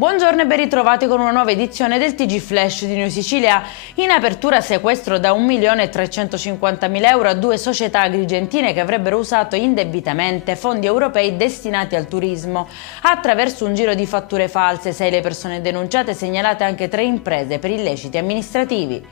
Buongiorno e ben ritrovati con una nuova edizione del TG Flash di New Sicilia. In apertura sequestro da 1.350.000 euro a due società agrigentine che avrebbero usato indebitamente fondi europei destinati al turismo. Attraverso un giro di fatture false, 6 le persone denunciate, segnalate anche 3 imprese per illeciti amministrativi.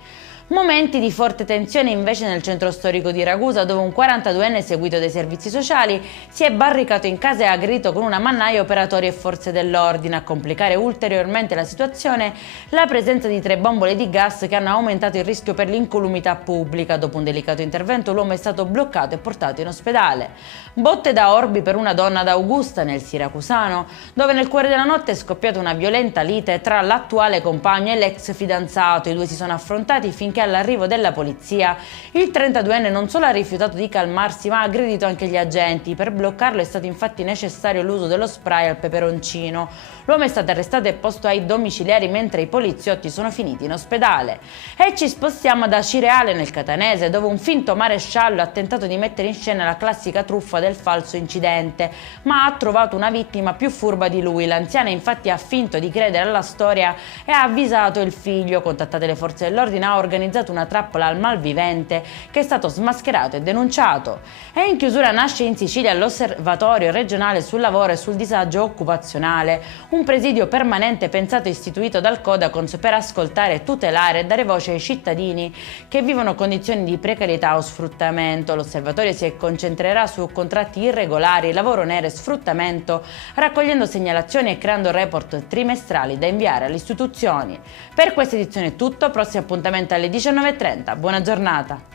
Momenti di forte tensione invece nel centro storico di Ragusa, dove un 42enne seguito dai servizi sociali si è barricato in casa e ha aggredito con una mannaia operatori e forze dell'ordine. A complicare ulteriormente la situazione la presenza di 3 bombole di gas che hanno aumentato il rischio per l'incolumità pubblica. Dopo un delicato intervento l'uomo è stato bloccato e portato in ospedale. Botte da orbi per una donna ad Augusta, nel siracusano, dove nel cuore della notte è scoppiata una violenta lite tra l'attuale compagno e l'ex fidanzato. I due si sono affrontati finché all'arrivo della polizia il 32enne non solo ha rifiutato di calmarsi, ma ha aggredito anche gli agenti. Per bloccarlo è stato infatti necessario l'uso dello spray al peperoncino. L'uomo è stato arrestato e posto ai domiciliari mentre i poliziotti sono finiti in ospedale. E ci spostiamo da Cireale nel Catanese, dove un finto maresciallo ha tentato di mettere in scena la classica truffa del falso incidente, ma ha trovato una vittima più furba di lui. L'anziana infatti ha finto di credere alla storia e ha avvisato il figlio. Contattate le forze dell'ordine, ha organizzato una trappola al malvivente che è stato smascherato e denunciato. E in chiusura nasce in Sicilia l'Osservatorio regionale sul lavoro e sul disagio occupazionale, un presidio permanente pensato e istituito dal Codacons per ascoltare, tutelare e dare voce ai cittadini che vivono condizioni di precarietà o sfruttamento. L'osservatorio si concentrerà su contratti irregolari, lavoro nero e sfruttamento, raccogliendo segnalazioni e creando report trimestrali da inviare alle istituzioni. Per questa edizione è tutto, prossimo appuntamento alle 19:30. Buona giornata!